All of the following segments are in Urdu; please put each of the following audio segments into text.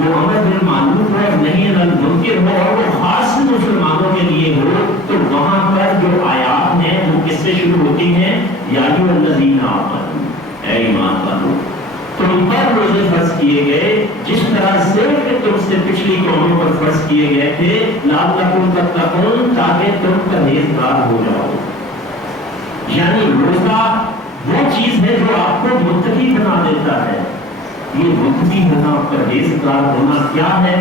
وہ امر بالمعروف اور نہی عن المنکر ہو اور وہ خاص مسلمانوں کے لیے ہو، تو وہاں پر جو آیات ہیں وہ کس سے شروع ہوتی ہیں؟ یا ایھا الذین آمنوا، اے ایمان والو تم پر روزے فرض کیے گئے جس طرح سے کہ تم سے پچھلی قوموں پر فرض کیے گئے تھے، لعلکم تتقون، تاکہ تم پرہیزگار ہو جاؤ۔ یعنی روزہ وہ چیز ہے جو آپ کو متقی بنا دیتا ہے۔ یہ متقی ہونا، پرہیزگار ہونا کیا ہے،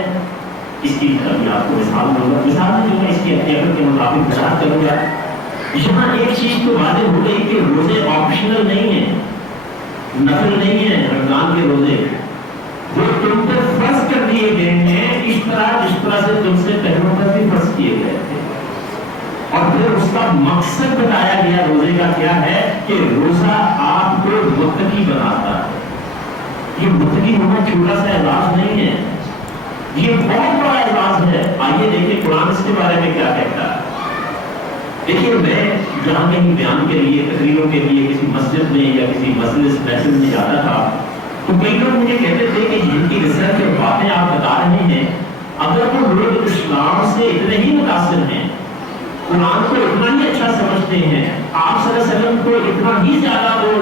اس کی ابھی آپ کو مثال دوں گا، مثال دوں گا، اس کی اپنی عقل کے مطابق بیان کروں گا۔ یہاں ایک چیز تو واضح ہو گئی کہ روزے آپشنل نہیں ہیں، نفل نہیں ہے۔ رمضان کے روزے وہ تم پر فرض کر دیے گئے ہیں جس طرح سے تم سے پہلوں پر بھی فرض کیے گئے تھے، اور پھر اس کا مقصد بتایا گیا روزے کا کیا ہے کہ روزہ آپ کو متقی بناتا ہے۔ یہ متقی ہونا چھوٹا سا اعزاز نہیں ہے، یہ بہت بڑا اعزاز ہے۔ آئیے دیکھیں قرآن اس کے بارے میں کیا کہتا ہے۔ دیکھیے میں جہاں کہیں بیان کے لیے، تقریروں کے لیے کسی مسجد میں یا کسی مجلس محفل میں جاتا تھا تو کئی لوگ مجھے کہتے تھے کہ جن کی ریسرچ اور باتیں آپ بتا رہے ہیں، اگر وہ لوگ اسلام سے اتنے ہی متاثر ہیں، قرآن کو اتنا ہی اچھا سمجھتے ہیں، آپ صلی اللہ علیہ وسلم کو اتنا ہی زیادہ وہ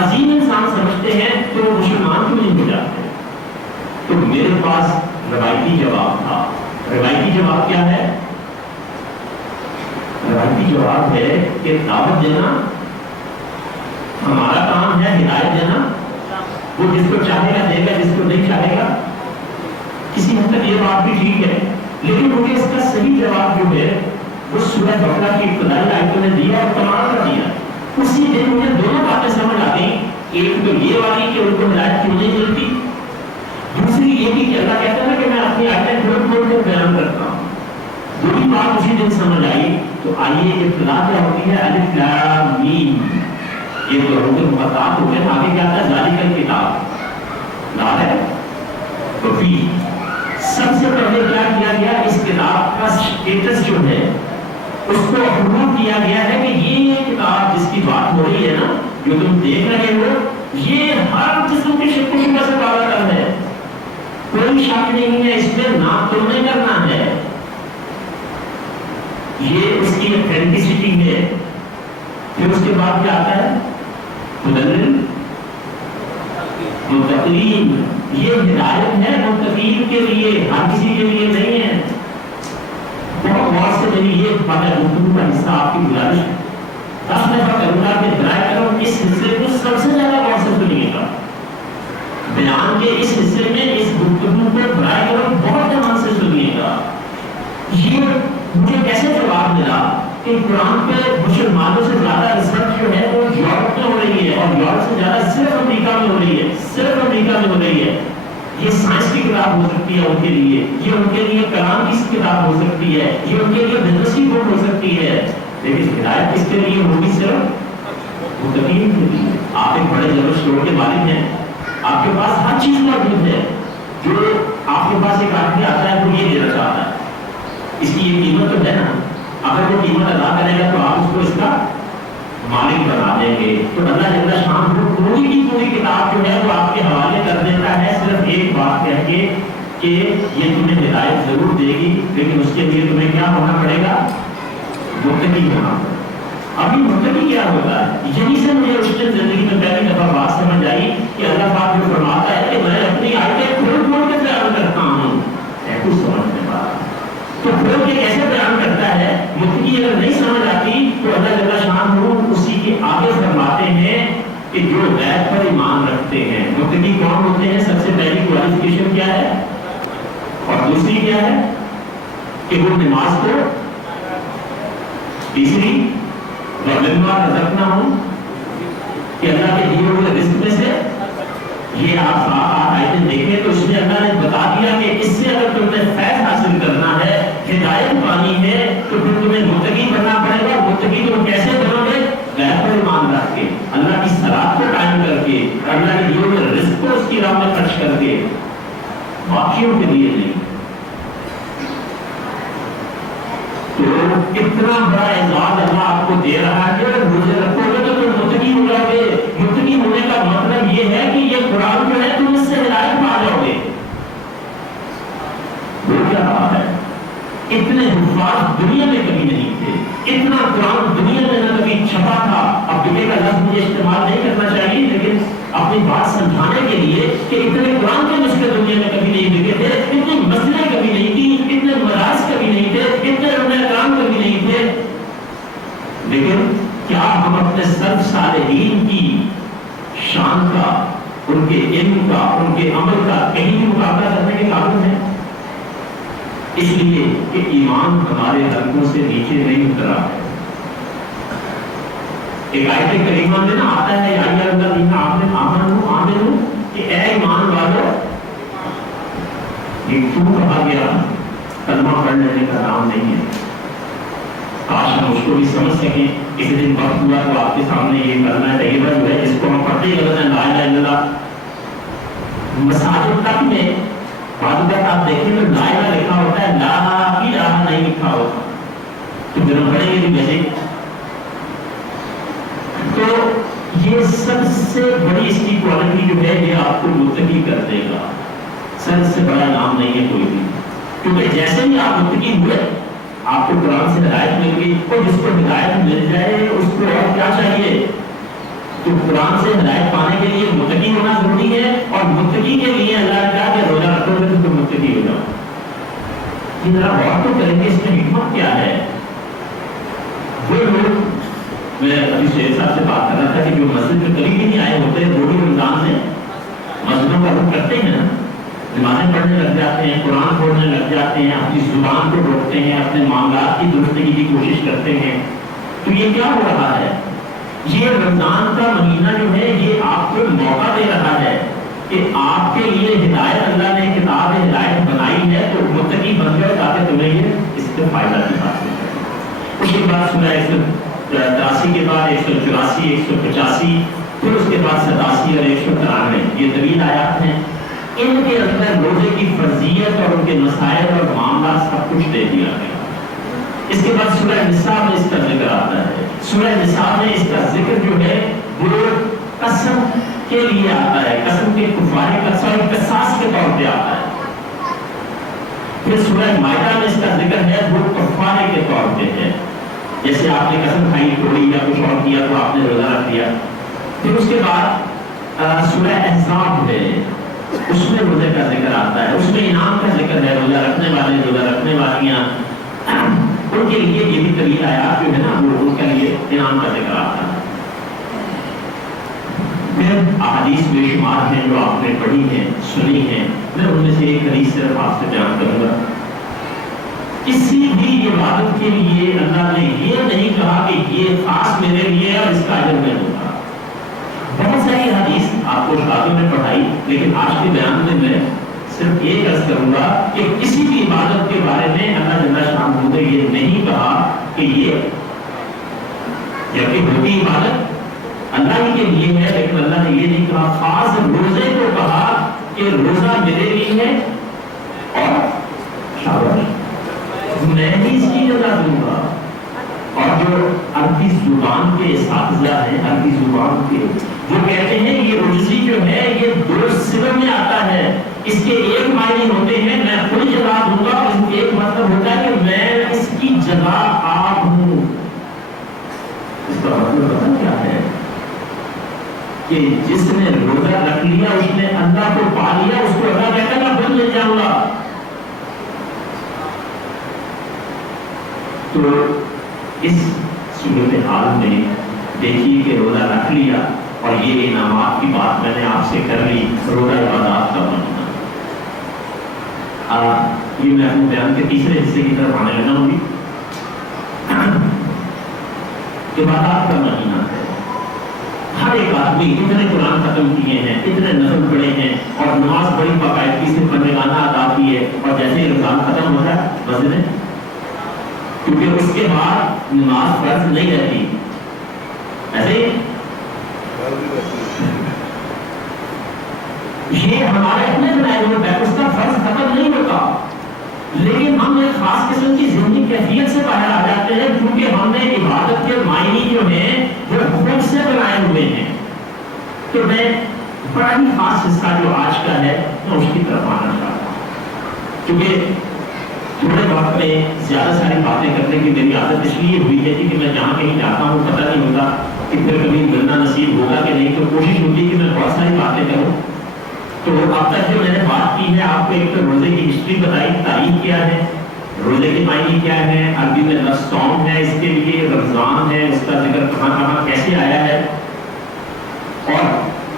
عظیم انسان سمجھتے ہیں، تو وہ مسلمان کیوں نہیں ہو جاتے؟ تو میرے پاس روایتی جواب تھا۔ روایتی جواب کیا ہے؟ روایتی جواب ہے کہ دعوت دینا ہمارا کام ہے، ہدایت دینا وہ جس کو چاہے گا دے گا، جس کو نہیں چاہے گا۔ کسی حد تک یہ بات بھی ٹھیک ہے، لیکن مجھے اس کا صحیح جواب جو ہے وہ سورہ بقرہ کی ابتدائی آیتوں نے دیا اور کمال کر دیا۔ اسی دن مجھے دونوں باتیں سمجھ آ گئیں، ایک تو یہ والی کہ ان کو ہدایت کیوں نہیں ملتی، دوسری یہ کہ اللہ کہتا ہے کہ میں اپنی آیتیں کھول کھول کر بیان کرتا ہوں۔ دوسری بات اسی دن سمجھ آئی۔ تو آئیے ابتدا کیا ہوتی ہے؟ الف لام میم، یہ تو حروف مقطعات ہو گئے، آگے کیا آتا ہے؟ ذالک الکتاب، لا ہے تو فی۔ سب سے پہلے کیا کیا گیا؟ اس کتاب کا اسٹیٹس جو ہے اس کو اپروو کیا گیا ہے کہ یہ کتاب جس کی بات ہو رہی ہے نا، جو تم دیکھ رہے ہو، یہ ہر قسم کے شک و شبہ سے بالا ہے، کوئی شک نہیں ہے اس میں، نہ تم نے کرنا ہے، یہ اس کی اتھینٹسٹی ہے۔ پھر اس کے بعد کیا آتا ہے؟ مدلل متقین، یہ ہدایت ہے متقین کے لیے، ہر کسی کے لیے نہیں ہے۔ بہت غور سے میری یہ گفتگو کا حصہ آپ کی گزارش ہے، 10 دفعہ کروں گا کہ برائے کرم اس حصے کو سب سے زیادہ غور سے سنیے گا۔ بیان کے اس حصے میں اس گفتگو کو برائے کرم بہت دھیان سے سنیے گا۔ یہ مجھے کیسے جواب ملا کہ قرآن پہ مسلمانوں سے زیادہ ریسرچ جو ہے وہ یورپ میں ہو رہی ہے، اور یورپ سے زیادہ صرف امریکہ میں ہو رہی ہے، صرف امریکہ میں ہو رہی ہے۔ یہ سائنس کی کتاب ہو سکتی ہے ان کے لیے، یہ ان کے لیے کلام کی کتاب ہو سکتی ہے، یہ ان کے لیے بزنس کی بک ہو سکتی ہے، لیکن ہدایت کس کے لیے ہوگی؟ صرف متقین کے لیے۔ آپ ایک بڑے جنرل اسٹور کے مالک ہیں، آپ کے پاس ہر چیز موجود ہے، جو آپ کے پاس ایک آدمی آتا ہے وہ یہ دینا چاہتا ہے، اس کی یہ قیمت تو ہے نا، اگر وہ قیمت ادا کرے گا تو آپ اس کو اس کا مالک بنا دیں گے۔ تو اللہ جل شان کو پوری کی پوری کتاب جو ہے وہ آپ کے حوالے کر دیتا ہے، صرف ایک بات کہہ کے کہ یہ تمہیں ہدایت ضرور دے گی، لیکن اس کے لیے تمہیں کیا ہونا پڑے گا؟ متقی ہونا۔ ابھی متقی کیا ہوتا ہے؟ یہیں سے مجھے اس دن زندگی میں پہلی دفعہ بات سمجھ آئی کہ اللہ پاک جو فرماتا ہے کہ میں اپنی آیتیں کھول کھول کے بیان کرتا ہوں، ہے کچھ سمجھنے والا تو کھول کے کیسے بیان کرتا ہے؟ متقی اگر نہیں سمجھ آتی تو اللہ جل شان اسی کے آگے فرماتے ہیں کہ جو غیب پر ایمان رکھتے ہیں۔ متقی کون ہوتے ہیں؟ سب سے پہلی کوالیفیکیشن کیا ہے اور دوسری کیا ہے؟ کہ وہ نماز کو، تیسری وَمِمَّا رَزَقْنَاهُمْ، کہ اللہ کے دیے ہوئے رزق میں سے۔ یہ آپ آیتیں دیکھیں تو اس میں اللہ نے بتا دیا کہ اس سے اگر تم نے فیض حاصل کرنا ہے، ہدایت پانی ہے، تو پھر تمہیں متقی بننا پڑے گا۔ متقی تم کیسے بنو گے؟ غیب پر ایمان رکھ کے، اللہ کی صلاۃ کو قائم کر کے، اللہ کے دیے ہوئے رزق کو اس کی راہ میں خرچ کر کے، باقیوں کے لیے نہیں۔ تو اتنا بڑا اعزاز اللہ آپ کو دے رہا ہے کہ روزے رکھو گے تو تم متقی ہو جاؤ گے۔ متقی ہونے کا مطلب یہ ہے کہ یہ قرآن جو ہے تم اس سے ہدایت پا جاؤ گے۔ حفاظ دنیا میں کبھی نہیں تھے، اتنا قرآن دنیا میں نہ کبھی چھپا تھا. اب بیٹے کا لفظ مجھے استعمال نہیں کرنا چاہیے، لیکن اپنی بات سمجھانے کے لیے کہ اتنے قرآن کے نسخے دنیا میں کبھی نہیں لکھے تھے، اتنی مسئلے کبھی نہیں تھی، اتنے مراز کبھی نہیں تھے، اتنے علماء کبھی نہیں تھے. لیکن کیا ہم اپنے سلف صالحین کی شان کا، ان کے علم کا، ان کے عمل کا کہیں بھی مقابلہ کرنے کے قابل ہیں؟ اس لیے کہ ایمان ہمارے حلقوں سے نیچے نہیں اترا ہے. ایک آیت کریمہ میں نا آتا ہے یا الذین آمنوا کہ اے ایمان والو. یہ کیوں کہا گیا؟ کلمہ پڑھ لینے کا نام نہیں ہے. کاش ہم اس کو بھی سمجھ سکیں. کسی دن وقت ہوا تو آپ کے سامنے یہ کلمہ طیبہ جو ہے جس کو ہم پڑھتے ہی کرتے ہیں لا الہ الا اللہ. مساجد تک میں بعض اوقات آپ دیکھیں تو لا الہ لکھا ہوتا ہے، لا الہ نہیں لکھا ہوتا. تو جب ہم پڑھیں گے بھی ویسے. تو یہ سب سے بڑی اس کی کوالٹی جو ہے یہ آپ کو متقی کر دے گا. سب سے بڑا نام نہیں ہے کوئی بھی. کیونکہ جیسے ہی آپ متقی ہوئے آپ کو قرآن سے ہدایت مل گئی. اور جس کو ہدایت مل جائے اس کو اور کیا چاہیے؟ تو قرآن سے ہدایت پانے کے لیے متقی ہونا ضروری ہے. اور متقی کے لیے اللہ نے کہا کہ روزہ رکھو گے تو متقی ہو جاؤ. یہ ذرا غور تو کریں گے اس میں حکمت کیا ہے. وہ لوگ، میں ابھی شیخ صاحب سے بات کر رہا تھا کہ جو مسجد میں کبھی بھی نہیں آئے ہوتے وہ بھی رمضان سے مسجدوں کا رخ کرتے ہیں نا، نمازیں پڑھنے لگ جاتے ہیں، قرآن پڑھنے لگ جاتے ہیں، اپنی زبان کو روکتے ہیں، اپنے معاملات کی درستگی کی کوشش کرتے ہیں. تو یہ کیا ہو رہا ہے؟ یہ رمضان کا مہینہ جو ہے یہ آپ کو موقع دے رہا ہے کہ آپ کے لیے ہدایت، اللہ نے کتاب ہدایت بنائی ہے تو متقی بن جاؤ تاکہ تمہیں یہ اس سے فائدہ بھی حاصل ہو. اس کے بعد سورہ 183 کے بعد 184 185 پھر اس کے بعد 87 اور 193 یہ طویل آیات ہیں. ان کے اندر روزے کی فرضیت اور ان کے مسائل اور معاملات سب کچھ دے دیا گیا. اس کے بعد سورہ نساء میں اس کا ذکر آتا ہے. سورہ نساء میں اس کا ذکر جو ہے وہ قسم کے لیے آتا ہے، قسم کے کفارے قصاص کے طور پہ آتا ہے. پھر سورہ مائدہ میں اس کا ذکر ہے وہ کفارے کے طور پہ ہے. جیسے آپ نے قسم کھائی، توڑی یا کچھ اور کیا تو آپ نے روزہ رکھ لیا. پھر اس کے بعد سورہ احزاب ہے، اس میں روزے کا ذکر آتا ہے، اس میں انعام کا ذکر ہے. روزہ رکھنے والے، روزہ رکھنے والیاں، ان کے لیے یہ بھی طویل آیات جو ہے نا وہ ان کے لیے انعام کا ذکر آتا ہے. پھر احادیث بے شمار ہیں جو آپ نے پڑھی ہیں، سنی ہیں. میں ان میں سے ایک حدیث صرف آپ سے بیان کروں گا. کسی بھی عبادت کے لیے اللہ نے یہ نہیں کہا کہ یہ خاص میرے لیے اور اس کا اجر میں دوں گا. بہت ساری حدیث آپ کو شادی میں پڑھائی، لیکن آج کے بیان میں صرف ایک عرض کروں گا کہ کسی بھی عبادت کے بارے میں اللہ جل شانہ نے یہ نہیں کہا کہ یہ، جبکہ ہوتی عبادت اللہ ہی کے لیے ہے، لیکن اللہ نے یہ نہیں کہا. خاص روزے کو کہا کہ روزہ میرے لیے ہے اور شاباش میں بھی اس کی جزا دوں گا. اور جو عربی زبان کے اساتذہ ہیں، عربی زبان کے، وہ کہتے ہیں یہ روزی جو ہے یہ دو صفت میں آتا ہے. اس کے ایک معنی ہوتے ہیں میں خود جزا دوں گا، اور اس کے ایک مطلب ہوتا ہے کہ میں اس کی جزا آپ ہوں. اس کا مطلب پتہ کیا ہے؟ کہ جس نے روزہ رکھ لیا اس نے اللہ کو پا لیا، اس کو اللہ کہتا ہے میں خود لے جاؤں گا. تو اس صورتحال میں دیکھیے کہ روزہ رکھ لیا اور یہ انعامات کی بات میں نے آپ سے کر لی. روزہ عبادات کا بننا، یہ میں اپنے بیان کے تیسرے حصے کی طرف آنے لگا ہوں. عبادات کا مہینہ ہے. ہر ایک آدمی اتنے قرآن ختم کیے ہیں، اتنے نفل پڑھے ہیں اور نماز بڑی باقاعدگی سے پنجگانہ ادا کی ہے. اور جیسے ہی رمضان ختم ہوتا ہے مسجد میں، کیونکہ اس کے بعد نماز فرض نہیں رہتی. ایسے یہ ہمارے اپنے بنائے ہوئے ہے، اس کا فرض ختم نہیں ہوتا، لیکن ہم ایک خاص قسم کی ذہنی کیفیت سے باہر آ جاتے ہیں کیونکہ ہم نے عبادت کے معنی جو ہیں وہ خود سے بنائے ہوئے ہیں. تو میں بڑا ہی خاص حصہ جو آج کا ہے میں اس کی طرف آنا چاہتا ہوں، کیونکہ تھوڑے وقت میں زیادہ ساری باتیں کرنے کی میری عادت اس لیے ہوئی ہے کہ میں جہاں کہیں جاتا ہوں پتہ نہیں ہوتا کہ پھر کبھی ملنا نصیب ہوگا کہ نہیں، تو کوشش ہوتی ہے کہ میں بہت ساری باتیں کروں. تو اب تک جو میں نے بات کی ہے، آپ کو ایک تو روزے کی ہسٹری بتائی، تاریخ کیا ہے، روزے کے معنی کیا ہے، عربی میں لفظ صوم ہے، اس کے لیے رمضان ہے، اس کا ذکر کہاں کہاں کیسے آیا ہے، اور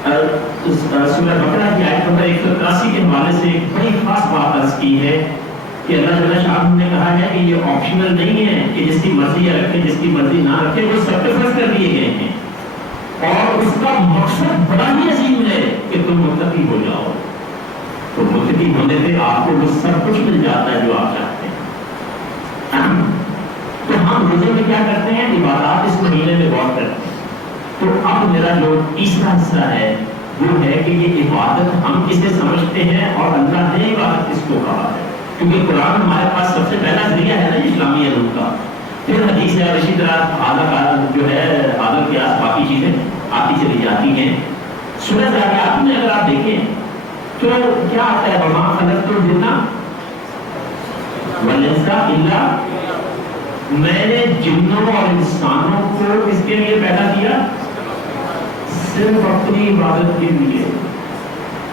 سورہ بقرہ کی آیت نمبر 183 کے حوالے سے ایک بڑی خاص بات عرض کی ہے کہ اللہ جل شانہ نے کہا ہے کہ یہ آپشنل نہیں ہے کہ جس کی مرضی رکھے جس کی مرضی نہ رکھے، وہ سیکریفائس کر دیے گئے ہیں، اور اس کا مقصد بڑا ہی عظیم ہے کہ تم متقی ہو جاؤ. تو متقی ہونے سے آپ کو وہ سب کچھ مل جاتا ہے جو آپ چاہتے ہیں. تو ہم روزے میں کیا کرتے ہیں؟ عبادات اس مہینے میں غور کرتے ہیں. تو اب میرا جو تیسرا حصہ ہے وہ ہے کہ یہ عبادت ہم کسے سمجھتے ہیں اور اللہ نے عبادت کس کو کہا ہے، کیونکہ قرآن ہمارے پاس سب سے پہلا ذریعہ ہے نا اسلامی علوم کا، پھر حدیث ہے، اور اسی طرح آدھا جو ہے آدھا قیاس باقی چیزیں آتی چلی جاتی ہیں. سورہ ذاریات میں اگر آپ دیکھیں تو کیا آتا ہے؟ وما خلقت الجن والانس الا، میں نے جنوں اور انسانوں کو کس کے لیے پیدا کیا؟ صرف اپنی عبادت کے لیے.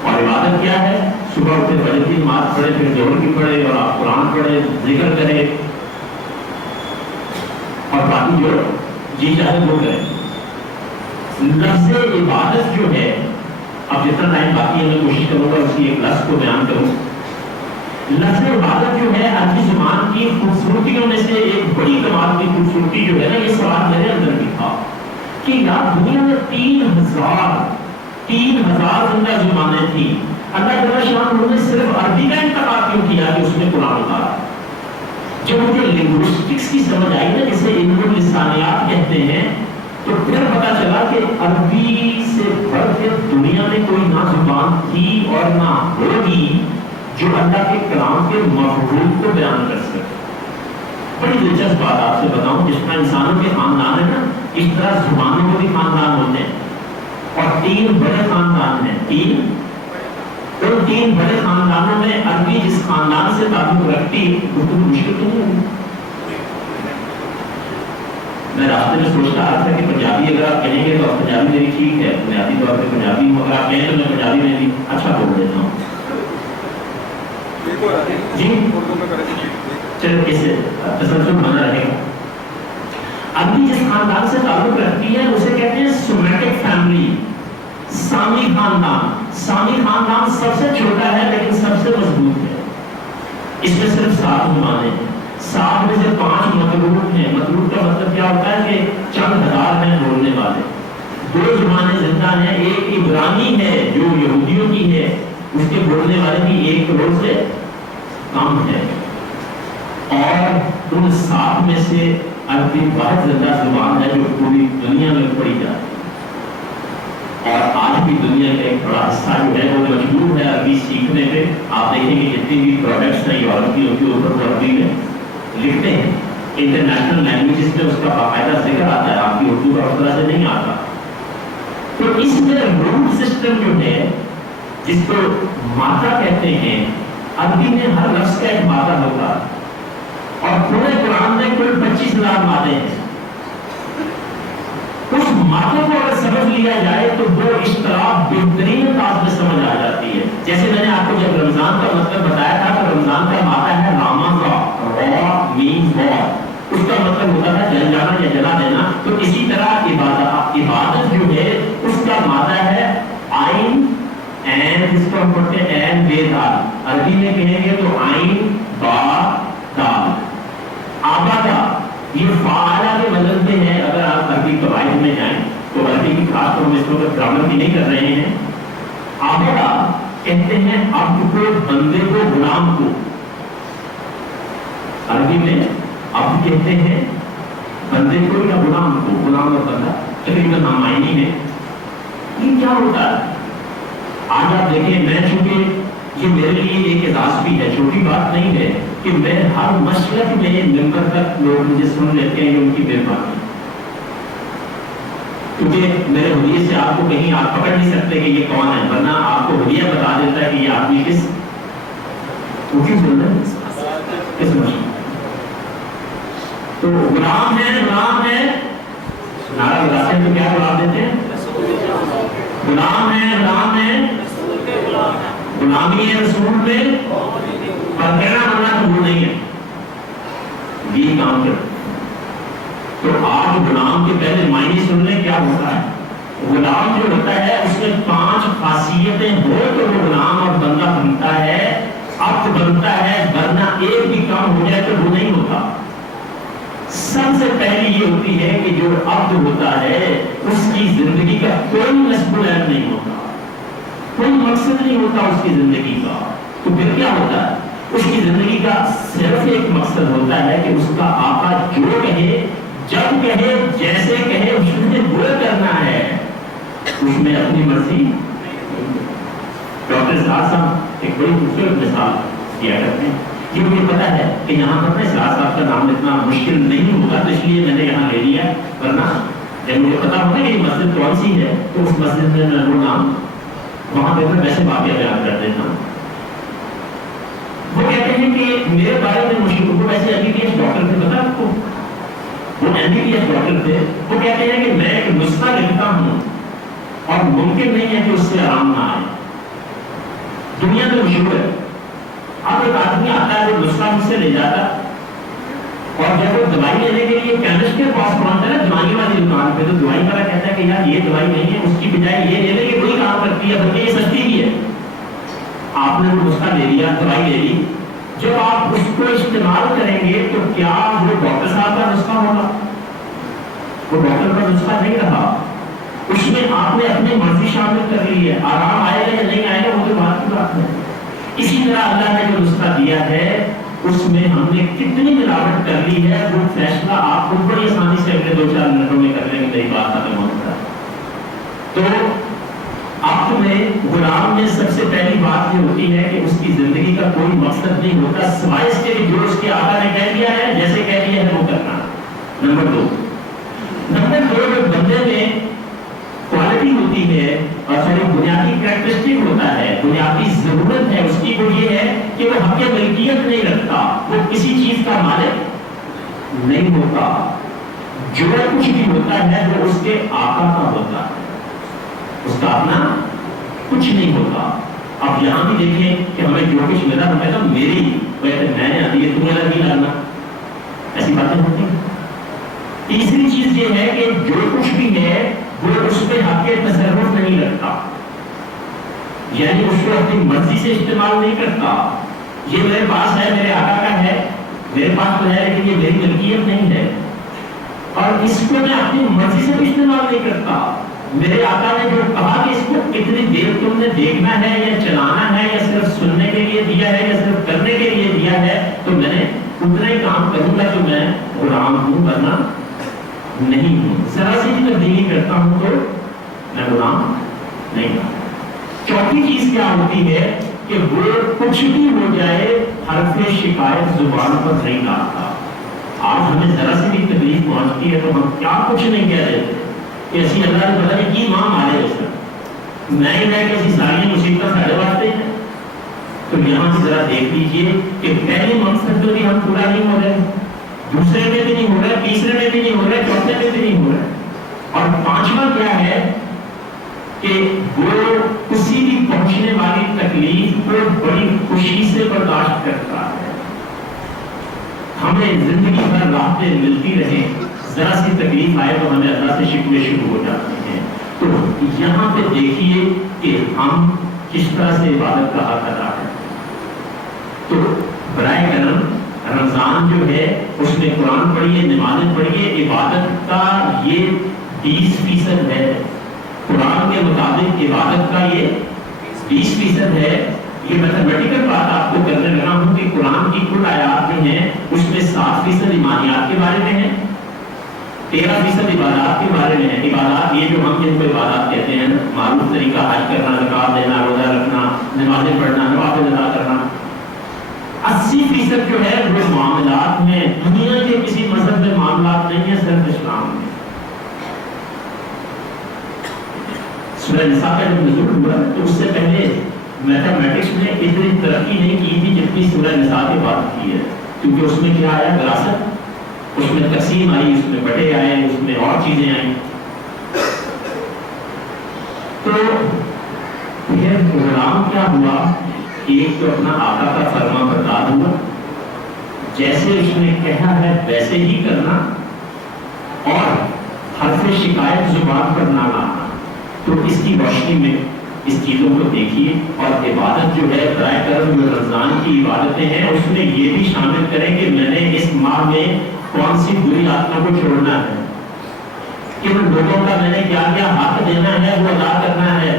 اور عبادت کیا ہے؟ صبح اٹھے فجر کی نماز پڑھے، پھر ظہر کی پڑھے، اور آپ قرآن پڑھے، ذکر کرے، اور باقی جو جی چاہے وہ کرے. لفظ عبادت جو ہے، اب جتنا ٹائم باقی ہے میں کوشش کروں گا اسی ایک لفظ کو بیان کروں. لفظ عبادت جو ہے عربی زبان کی خوبصورتیوں میں سے ایک بڑی کمال کی خوبصورتی جو ہے نا، یہ سوال میرے اندر بھی تھا کہ یار دنیا میں 3000 زندہ زبانیں تھیں، اللہ تعالیٰ شان نے صرف عربی کا انتخاب کیوں کیا کہ اس میں قرآن اتارا؟ جب مجھے لنگوسٹکس کی سمجھ آئی نا، جسے علم اللسانیات کہتے ہیں، تو پھر پتا چلا کہ عربی سے بڑھ کے دنیا میں کوئی نہ زبان تھی اور نہ ہوگی جو اللہ کے کلام کے مفہوم کو بیان کر سکے. بڑی دلچسپ بات آپ سے بتاؤں، جس طرح انسانوں کے خاندان ہے نا، اس طرح زبانوں کے بھی خاندان ہوتے ہیں، اور 3 بڑے خاندان ہیں. ان 3 بڑے خاندانوں میں عربی جس خاندان سے تعلق رکھتی وہ تو مشکل تو نہیں ہے. میں راستے میں سوچتا آ رہا تھا کہ پنجابی اگر آپ کہیں گے تو پنجابی میری ٹھیک ہے، بنیادی طور پہ پنجابی ہوں، اگر آپ کہیں تو میں پنجابی میں بھی اچھا بول دیتا ہوں. جی چلو اس سے تسلسل بنا رہے گا. عربی جس خاندان سے تعلق رکھتی ہے اسے کہتے ہیں سومیٹک فیملی، سامی خاندان. سامی خاندان سب سے چھوٹا ہے لیکن سب سے مضبوط ہے. اس میں صرف 7 زبانیں ہیں، 7 میں سے 5 مطلوب ہیں. مطلوب کا مطلب کیا ہوتا ہے کہ چند ہزار ہیں بولنے والے. 2 زبانیں زندہ ہیں، ایک عبرانی ہے جو یہودیوں کی ہے، اس کے بولنے والے بھی 1 کروڑ سے کم ہے. اور ان 7 میں سے عربی واحد زندہ زبان ہے جو پوری دنیا میں پڑھی جاتی ہے. اور آج بھی دنیا کا ایک بڑا حصہ جو ہے وہ مجبور ہے عربی سیکھنے پہ. آپ دیکھیں گے جتنی بھی پروڈکٹس ہیں یورپ کی، ان کے اوپر وہ عربی میں لکھتے ہیں. انٹرنیشنل لینگویجز میں اس کا باقاعدہ ذکر آتا ہے، آپ کی اردو کا اس طرح سے نہیں آتا. تو اس میں روٹ سسٹم جو ہے جس کو مادہ کہتے ہیں، عربی میں ہر لفظ کا ایک مادہ ہوتا ہے، اور پورے قرآن میں کل 25,000 مادے ہیں. اس مادے کو اگر سمجھ لیا جائے تو وہ اشتراک بہترین انداز میں سمجھ آ جاتی ہے. جیسے میں نے آپ کو جب رمضان کا مطلب بتایا تھا تو رمضان کا مادہ ہے رامن را مین وار، اس کا مطلب ہوتا ہے جل جانا یا جلا دینا. تو اسی طرح عبادت جو ہے اس کا مادہ ہے آئین این، جس کو ہم پڑھتے ہیں این بے دال. عربی میں کہیں گے تو آئین با دال. آبادہ یہ فعالہ کے وزن پہ ہے. اگر آپ عربی قواعد میں جائیں تو عربی کی خاص طور میں اس وقت گرامر کی نہیں کر رہے ہیں. آبادہ کہتے ہیں عبد کو، بندے کو، غلام کو. عربی میں عبد کہتے ہیں بندے کو یا غلام کو. غلام اور بندہ تقریباً نامعینی ہے. یہ کیا ہوتا ہے؟ آج آپ دیکھیں، میں چونکہ یہ میرے لیے ایک اعزاز بھی ہے، چھوٹی بات نہیں ہے کہ میں ہر مشرق میں ممبر تک لوگ مجھے سن لیتے ہیں، ان کی مہربانی. کیونکہ میرے حلیے سے آپ کو کہیں آپ پکڑ نہیں سکتے کہ یہ کون ہے، ورنہ آپ کو حلیہ بتا دیتا ہے کہ یہ آدمی کس وہ کیوں بول رہے ہیں. اس مشین تو غلام ہے نعرہ لگاتے ہیں تو کیا جواب دیتے ہیں؟ غلام ہے غلامی ہے رسول پہ، اور کہنا ماننا قبول نہیں ہے، یہ کام کرتے۔ تو آپ غلام کے پہلے معنی سن لیں کیا ہوتا ہے۔ غلام جو ہوتا ہے اس میں 5 خاصیتیں ہو تو وہ غلام اور بندہ بنتا ہے، عبد بنتا ہے، ورنہ ایک بھی کام ہو جائے تو وہ نہیں ہوتا۔ سب سے پہلی یہ ہوتی ہے کہ جو عبد ہوتا ہے اس کی زندگی کا کوئی نصب العین نہیں ہوتا، کوئی مقصد نہیں ہوتا اس کی زندگی کا۔ تو پھر کیا ہوتا ہے؟ اس کی زندگی کا صرف ایک مقصد ہوتا ہے کہ اس کا آقا جو کہے، جب کہے، جیسے کہے، اس نے وہ کرنا ہے، اس میں اپنی مرضی۔ ڈاکٹر سعد صاحب ایک بڑی خوبصورت مثال دیا کرتے ہیں، یہ مجھے پتا ہے کہ یہاں پر سعد صاحب کا نام اتنا مشکل نہیں ہوگا تو اس لیے میں نے یہاں لے لیا، ورنہ جب مجھے پتا ہوگا کہ یہ مسجد کون سی ہے تو اس مسجد میں میں وہ نام وہاں پہ میں ویسے واقعہ بیان کر دیتا ہوں۔ وہ کہتے ہیں کہ میرے بارے میں مشکل کو ویسے MBBS ڈاکٹر تھے، پتا آپ کو وہ MBBS ڈاکٹر تھے، وہ کہتے ہیں کہ میں ایک نسخہ لکھتا ہوں اور ممکن نہیں ہے کہ اس سے آرام نہ آئے، دنیا میں مشہور ہے۔ اب ایک آدمی آتا ہے وہ نسخہ مجھ سے لے جاتا اور جب وہ دوائی لینے کے لیے کیمسٹ کے پاس پہنچتا ہے دوائی والی دکان پہ، تو دوائی والا کہتا ہے کہ یار یہ دوائی نہیں ہے، اس کی بجائے یہ لے لے کہ کوئی کام کرتی ہے، بلکہ یہ سستی بھی ہے۔ آپ نے وہ نسخہ لے لیا، دوائی لے لی، جب آپ اس کو استعمال کریں گے تو کیا وہ ڈاکٹر صاحب کا نسخہ ہوگا؟ وہ ڈاکٹر کا نسخہ نہیں رہا، اس میں آپ نے اپنی مرضی شامل کر لی ہے، آرام آئے گا یا نہیں آئے گا وہ تو بات کی بات ہے۔ اسی طرح اللہ نے جو نسخہ دیا ہے اس میں ہم نے کتنی ملاوٹ کر لی ہے، وہ فیصلہ آپ کو بڑی آسانی سے اگلے 2-4 منٹوں میں کر لیں گے، میری بات ختم ہوتا ہے۔ تو آپ میں غلام میں سب سے پہلی بات یہ ہوتی ہے کہ اس کی زندگی کا کوئی مقصد نہیں ہوتا سوائے اس کے جو اس کے آقا نے کہہ دیا ہے، جیسے کہہ دیا ہے وہ کرنا۔ نمبر 2 جو بندے میں کوالٹی ہوتی ہے اور ساری بنیادی کریکٹرسٹک ہوتا ہے، بنیادی ضرورت ہے اس کی، وہ یہ ہے کہ وہ حق ملکیت نہیں رکھتا، وہ کسی چیز کا مالک نہیں ہوتا، جو کچھ بھی ہوتا ہے وہ اس کے آقا کا ہوتا ہے، اس کا اپنا کچھ نہیں ہوتا۔ اب یہاں بھی دیکھیں کہ ہمیں جو کچھ ملا ہمیں تو میری میں نے آتی ہے تمہیں لگی ڈالنا، ایسی باتیں ہوتی ہیں۔ تیسری چیز یہ ہے کہ جو کچھ بھی ہے وہ اس پہ حق تصرف نہیں رکھتا، یعنی اس کو اپنی مرضی سے استعمال نہیں کرتا۔ یہ میرے پاس ہے، میرے آقا کا ہے، میرے پاس تو ہے لیکن یہ میری ملکیت نہیں ہے، اور اس کو میں اپنی مرضی سے بھی استعمال نہیں کرتا۔ میرے آقا نے جو کہا کہ اس کو کتنی دیر تم نے دیکھنا ہے یا چلانا ہے یا صرف سننے کے لیے دیا ہے یا صرف کرنے کے لیے دیا ہے، تو میں نے اتنا ہی کام کروں گا جو میں غلام ہوں، ورنہ نہیں ہوں۔ ذرا سی بھی تبدیلی کرتا ہوں تو میں غلام نہیں ہوں۔ چوتھی چیز کیا ہوتی ہے کہ وہ کچھ بھی ہو جائے حرف شکایت زبان پر نہیں لاتا۔ آج ہمیں ذرا سی بھی تکلیف پہنچتی ہے تو ہم کیا کچھ نہیں کہہ دیتے کہ اسی اللہ نے پتہ نہیں کی ماں مارے اس میں نہیں ہے کہ اسی ساری مصیبت ساڑھے واسطے ہیں۔ تو یہاں سے ذرا دیکھ لیجئے کہ پہلے مقصد جو بھی ہم پورا نہیں ہو رہے، دوسرے میں بھی نہیں ہو رہا، تیسرے میں بھی نہیں ہو رہا، چوتھے میں بھی نہیں ہو رہا، اور پانچواں کیا ہے کہ وہ کسی بھی پہنچنے والی تکلیف کو بڑی خوشی سے برداشت کرتا ہے۔ ہمیں زندگی بھر راحتیں ملتی رہے، ذرا سی تکلیف آئے تو ہمیں اللہ سے شکوے شروع ہو جاتے ہیں۔ تو یہاں پہ دیکھیے کہ ہم کس طرح سے عبادت کا حق ادا کریں۔ تو برائے کرم رمضان جو ہے اس میں قرآن پڑھیے، نمازیں پڑھیے، عبادت کا یہ 20% ہے، قرآن کے مطابق عبادت کا یہ 20% ہے۔ یہ میتھمیٹیکل بات آپ کو کرنے لگا ہوں کہ قرآن کی کل آیات جو ہیں اس میں 7% ایمانیات کے بارے میں ہے، 13% عبادات کے بارے میں ہے۔ عبادات یہ جو ہم جن کو عبادات کہتے ہیں، معروف طریقہ حج کرنا، زکات دینا، روزہ رکھنا، نمازیں پڑھنا، نوافل ادا کرنا۔ 80% جو ہے وہ معاملات میں، دنیا کے کسی مذہب میں معاملات نہیں ہے، صرف اسلام میں۔ سورہ نساء کا جب نزول ہوا تو اس سے پہلے میتھمیٹکس نے اتنی ترقی نہیں کی تھی جتنی سورہ نساء کے بعد کی ہے۔ کیونکہ اس میں کیا آیا؟ وراثت، اس میں تقسیم آئی، اس میں بڑے آئے، اس میں اور چیزیں آئیں. تو پھر غلام کیا ہوا؟ ایک تو اپنا آقا کا فرما بردار ہوا، جیسے اس نے کہا ہے ویسے ہی کرنا، اور حرف شکایت زبان پر نہ لانا. تو اس کی روشنی میں اس چیزوں کو دیکھیے، اور عبادت جو ہے برائے کرم جو رمضان کی عبادتیں ہیں اس میں یہ بھی شامل کریں کہ میں نے اس ماہ میں کون سی بری عادتوں کو چھوڑنا ہے، کہ لوگوں کا میں نے کیا کیا حق دینا ہے وہ ادا کرنا ہے.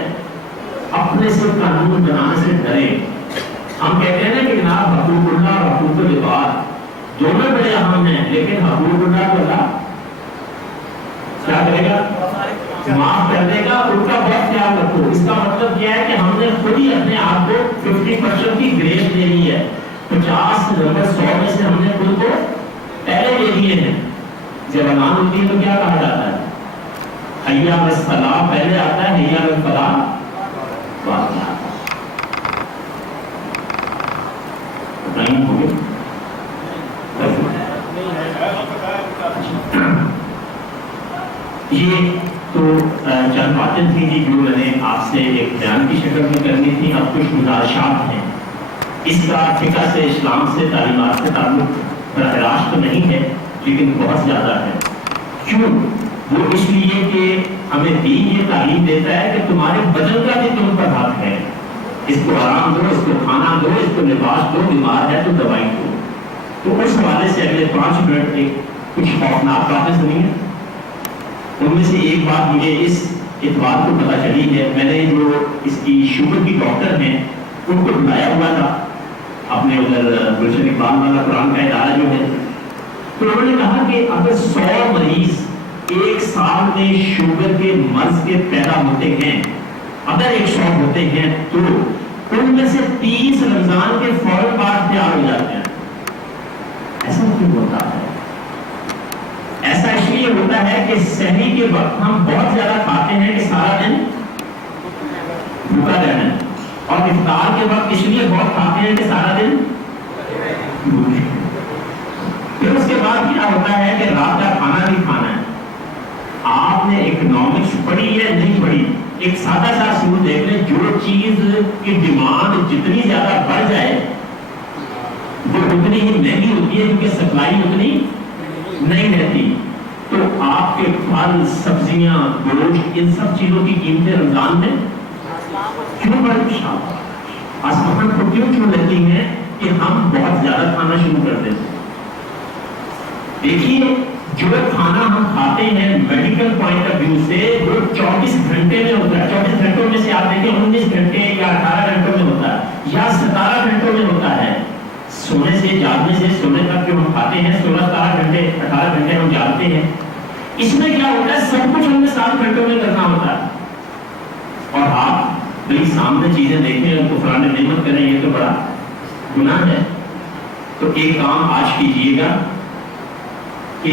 اپنے سے قانون بنانے سے ڈرے. ہم کہتے ہیں کہ جناب حقوق اللہ اور حقوق العباد دونوں بڑے اہم ہیں، لیکن حقوق اللہ کو اللہ کیا کرے گا؟ معاف کر دے گا. ان کا بہت خیال رکھو. اس کا مطلب یہ ہے کہ ہم نے خود ہی اپنے آپ کو 50% کی گریس دینی ہے. 50 نمبر 100 میں سے ہم نے خود کو پہلے دے دیے ہیں. جب اذان ہوتی ہے تو کیا کہا جاتا ہے؟ حی علی الصلاۃ پہلے آتا ہے، حی علی الفلاح بعد میں آتا ہے. ٹائم ہو گیا. یہ تو چند باتیں تھیں جی جو میں نے آپ سے ایک بیان کی شکل میں کرنی تھی. اب کچھ گزارشات ہیں. اس کا فقہ سے، اسلام سے، تعلیمات سے تعلق براہ راست تو نہیں ہے، لیکن بہت زیادہ ہے. کیوں؟ وہ اس لیے کہ ہمیں دین یہ تعلیم دیتا ہے کہ تمہارے بدن کا بھی تم پر حق ہے. اس کو آرام دو، اس کو کھانا دو، اس کو لباس دو، بیمار ہے تو دوائی دو. تو اس حوالے سے اگلے 5 منٹ ایک کچھ خوفناک باتیں سنی ہیں. ان میں سے ایک بات مجھے اس اعتبار کو پتہ چلی ہے. میں نے جو اس کی شوگر کی ڈاکٹر ہیں ان کو بلایا ہوا تھا اپنے ادھر گلشن اقبال والا قرآن کا ادارہ جو ہے. تو انہوں نے کہا کہ اگر 100 مریض ایک سال میں شوگر کے مرض کے پیدا ہوتے ہیں، اگر 100 ہوتے ہیں تو ان میں سے 30 رمضان کے فوراً بعد تیار ہو جاتے ہیں. ایسا کیوں ہوتا ہے؟ ایسا اس لیے ہوتا ہے کہ سحری کے وقت ہم بہت زیادہ کھاتے ہیں کہ سارا دن بھوکا رہنا ہے، اور افطار کے وقت اس لیے بہت کھاتے ہیں کہ سارا دن بھوکے. پھر اس کے بعد کیا ہوتا ہے کہ رات کا کھانا بھی کھانا ہے. آپ نے اکنامکس پڑھی ہے نہیں پڑھی؟ ایک سادہ سا اصول دیکھ لیں، جو چیز کی ڈیمانڈ جتنی زیادہ بڑھ جائے وہ اتنی ہی مہنگی ہوتی ہے، کیونکہ سپلائی اتنی نہیں رہتی. تو آپ کے پھل، سبزیاں، گوشت، ان سب چیزوں کی قیمتیں رمضان میں کیوں بڑھتی ہیں؟ آسمان کو کیوں لیتی ہیں کہ ہم بہت زیادہ کھانا شروع کر دیتے ہیں. دیکھیے جو کھانا ہم کھاتے ہیں میڈیکل پوائنٹ آف ویو سے وہ 24 گھنٹے میں ہوتا ہے. 24 گھنٹوں میں سے آپ دیکھیں 19 گھنٹے یا 18 گھنٹوں میں ہوتا ہے یا 17 گھنٹوں میں ہوتا ہے. سونے سے جاگنے سے سونے تک جو ہم کھاتے ہیں 16-17 گھنٹے 18 گھنٹے ہم جاگتے ہیں. اس میں کیا ہوتا ہے؟ سب کچھ ہمیں 7 گھنٹوں میں کرنا ہوتا ہے. اور آپ بھائی سامنے چیزیں دیکھیں، ان کو فلاں نعمت کریں، یہ تو بڑا گناہ ہے. تو ایک کام آج کیجیے گا کہ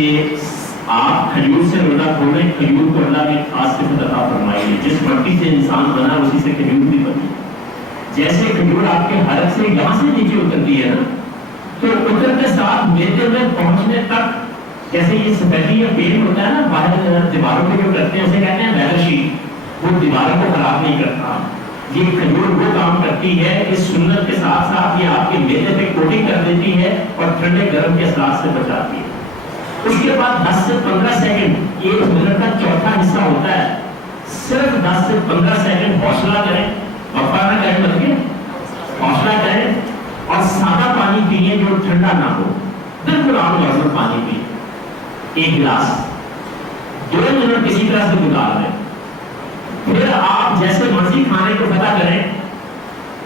آپ کھجور سے روزہ کھولیں. کھجور کو اللہ نے خاص صفت عطا فرمائی ہے. جس مٹی سے انسان بنا اسی سے کھجور بھی بنی. جیسے کھجور آپ کے حلق سے یہاں سے نیچے اترتی ہے نا، تو اترتے ساتھ میدے میں پہنچنے تک جیسے یہ سفیدی یا پینٹ ہوتا ہے نا باہر دیواروں پہ جو کرتے ہیں اسے کہتے ہیں ویلر شیٹ، وہ دیواروں کو خراب نہیں کرتا. یہ کھجور وہ کام کرتی ہے کہ سنت کے ساتھ ساتھ یہ آپ کے میدے پہ کوٹنگ کر دیتی ہے اور ٹھنڈے گرم کے اثرات سے بچاتی ہے. اس کے بعد 10 سے 15 سیکنڈ، 1 منٹ کا چوتھا حصہ ہوتا ہے، صرف 10 سے 15 سیکنڈ حوصلہ کریں، وفا نہ کریں بلکہ حوصلہ کریں اور سادہ پانی پیئے جو ٹھنڈا نہ ہو. بالکل عام نارمل پانی پیئے 1 گلاس، 2 منٹ کسی طرح سے گزار لیں. پھر آپ جیسے مرضی کھانے کو پتہ کریں.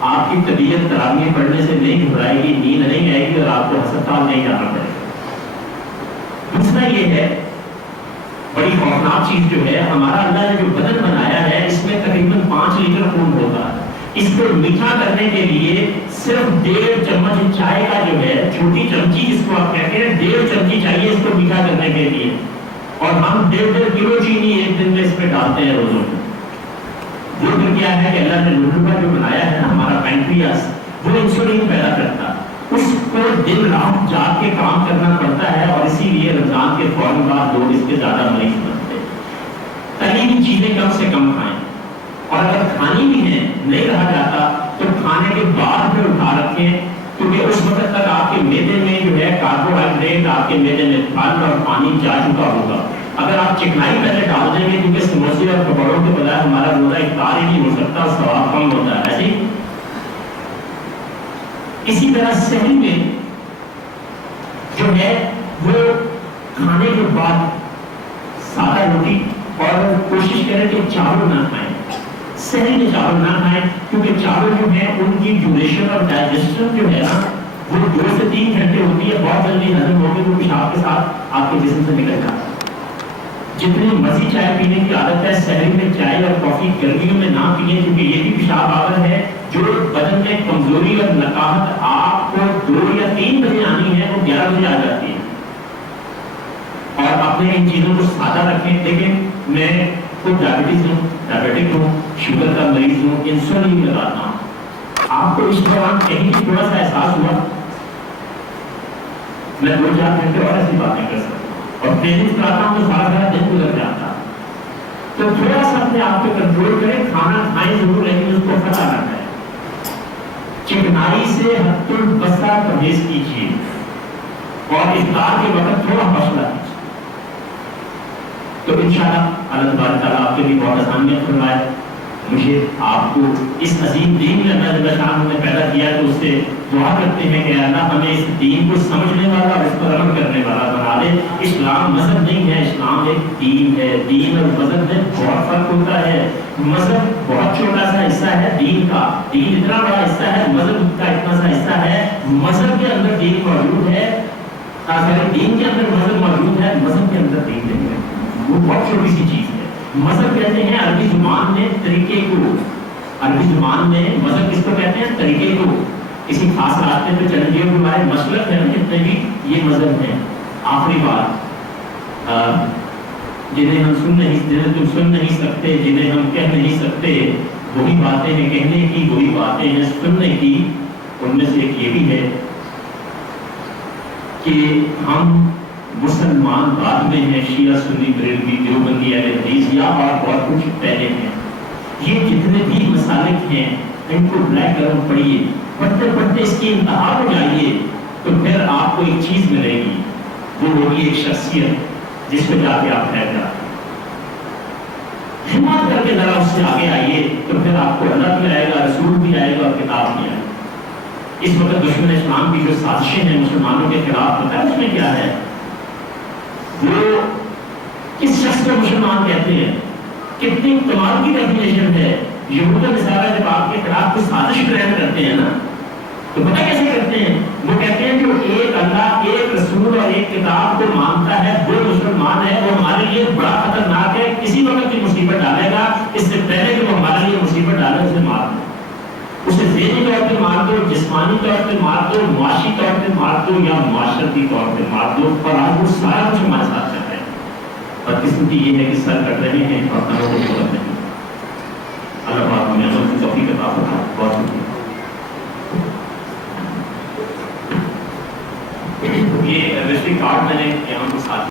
آپ کی طبیعت تراویح پڑھنے سے نہیں گھبرائے گی، نیند نہیں آئے گی اور آپ کو ہسپتال نہیں جانا پڑے گا. دوسرا یہ ہے بڑی خوفناک چیز جو ہے، ہمارا اللہ نے جو بدن بنایا ہے اس میں تقریباً 5 لیٹر خون ہوتا ہے. اس کو میٹھا کرنے کے لیے صرف 1.5 چمچ چائے کا جو ہے چھوٹی چمچی جس کو آپ کہتے ہیں 1.5 چمچی چاہیے اس کو میٹھا کرنے کے لیے. اور ہم 1.5 کلو چینی ایک دن میں اس میں ڈالتے ہیں روزوں میں. وہ پھر کیا ہے کہ اللہ نے لوگوں کا جو بنایا ہے نا ہمارا پینکریاس، وہ انسولین پیدا کرتا ہے. اس کو دن رات جاگ کے کام کرنا پڑتا ہے، اور اسی لیے رمضان کے فوراً بعد لوگ اس کے زیادہ مریض بنتے ہیں۔ تلی ہوئی چیزیں کم سے کم کھائیں، اور اگر کھانی بھی ہے نہیں رہا جاتا تو کھانے کے بعد میں اٹھا رکھیں، کیونکہ اس وقت تک آپ کے معدے میں جو ہے کاربوہائیڈریٹ آپ کے معدے میں پھل اور پانی جا چکا ہوگا۔ اگر آپ چکنائی پہلے ڈال دیں گے، کیونکہ سموسے اور پکوڑوں کے بجائے ہمارا روزہ افطار ہی نہیں ہو سکتا، ثواب کم ہوتا ہے جی۔ اسی طرح سحری میں جو ہے وہ کھانے کے بعد سادہ روٹی، اور کوشش کریں کہ چاول نہ کھائیں، سحری میں چاول نہ کھائیں، کیونکہ چاول جو ہے ان کی ڈیوریشن اور ڈائجسشن جو ہے نا وہ 2 سے 3 گھنٹے ہوتی ہے، بہت جلدی ہضم ہوگی، وہ پیشاب کے ساتھ آپ کے جسم سے نکل جاتا ہے۔ جتنی مرضی چائے پینے کی عادت ہے، سحری میں چائے اور کافی گرمیوں میں نہ پیئیں، کیونکہ یہ بھی پیشاب آور ہے جو بدن میں کمزوری اور نقاہت آپ کو 2 یا 3 بجے آنی ہے، وہ 11 بجے آ جاتی ہے۔ اور اپنے ان چیزوں کو سادہ رکھیں۔ دیکھیں میں خود ڈائبیٹک ہوں، شوگر کا مریض ہوں، انسولین بھی لگاتا ہوں۔ آپ کو اس دوران کہیں بھی تھوڑا سا احساس ہوا، میں 2-4 گھنٹے اور ایسی باتیں کر سکتا ہوں، اور ٹریننگ کراتا ہوں تو سارا دن گزر جاتا، تو تھوڑا سا اپنے آپ پہ کنٹرول کریں، کھانا کھائیں ضرور لیکن اس کو پتہ نہ کریں۔ چکنائی سے حد البصر پرہیز کیجیے، اور افطار کے وقت تھوڑا حوصلہ کیجیے، تو انشاءاللہ اللہ تبارک تعالیٰ آپ کے لیے بہت آسانیاں فرمائے۔ مجھے آپ کو اس عظیم دین میں اللہ جل شانہ نے پیدا کیا، تو اس سے دعا کرتے ہیں کہ اللہ ہمیں اس دین کو سمجھنے والا اور اس پر عمل کرنے والا بنا دے۔ اسلام مذہب نہیں ہے، اسلام ایک دین ہے۔ دین اور مذہب میں بہت فرق ہوتا ہے۔ مذہب بہت چھوٹا سا حصہ ہے دین کا، دین اتنا بڑا حصہ ہے، مذہب کا اتنا سا حصہ ہے۔ مذہب کے اندر دین موجود ہے، دین کے اندر مذہب موجود ہے، مذہب کے اندر دین نہیں ہے، وہ بہت چھوٹی سی چیز ہے۔ مذہب کہتے ہیں عربی زبان میں طریقے کو، عربی زبان میں مذہب کس کو کہتے ہیں؟ طریقے کو۔ کسی خاص راستے پہ چلیں گے، ہمارے مسلک ہیں جتنے بھی، یہ مذہب ہیں۔ آخری بات، جنہیں ہم سن نہیں سکتے، جنہیں ہم کہہ نہیں سکتے، وہی باتیں ہیں کہنے کی، وہی باتیں ہیں سننے کی۔ ان میں سے ایک یہ بھی ہے کہ ہم مسلمان بعد میں ہیں، شیعہ سنی بریلوی دیوبندی اہل حدیث یا اور بہت کچھ پہلے ہیں۔ یہ جتنے بھی مسالک ہیں ان کو بلیک کرم پڑھیے، پڑھتے پڑھتے اس کی انتہا ہو جائیے، تو پھر آپ کو ایک چیز ملے گی، وہ ہوگی ایک شخصیت جس پہ جا کے آپ ٹھہر جاتے ہیں۔ ہمت کر کے ذرا اس سے آگے آئیے، تو پھر آپ کو اللہ بھی آئے گا، رسول بھی آئے گا، اور کتاب بھی آئے گا۔ اس وقت دشمن اسلام کی جو سازشیں ہیں مسلمانوں کے خلاف، پتہ ہے اس میں کیا ہے؟ وہ کس شخص کو مسلمان کہتے ہیں، کتنی کمال کی ڈیفینیشن ہے۔ یہود و نصارہ جب آپ کے خلاف کوئی سازش پلان کرتے ہیں نا، تو پتہ کیسے کرتے ہیں؟ وہ کہتے ہیں جو ایک اللہ، ایک رسول اور ایک کتاب کو مانتا ہے وہ مسلمان ہے، وہ ہمارے لیے بڑا خطرناک ہے، کسی وقت کی مصیبت ڈالے گا، اس سے پہلے کہ وہ ہمارے لیے مصیبت ڈالے اسے مار دو، اسے ذہنی طور پہ مار دو، جسمانی طور پہ مار دو، معاشی طور پہ مار دو، یا معاشرتی طور پہ مار دو۔ اور آج وہ سارا کچھ ہمارے ساتھ چل رہا ہے۔ بدقسمتی یہ ہے کہ سر کٹ رہے ہیں اور تنوں کو بولت نہیں۔ اللہ پاک ہمیں عمل کی توفیق عطا فرمائے۔ بہت شکریہ۔ یہ رجسٹری کارڈ میں نے یہاں کو ساتھ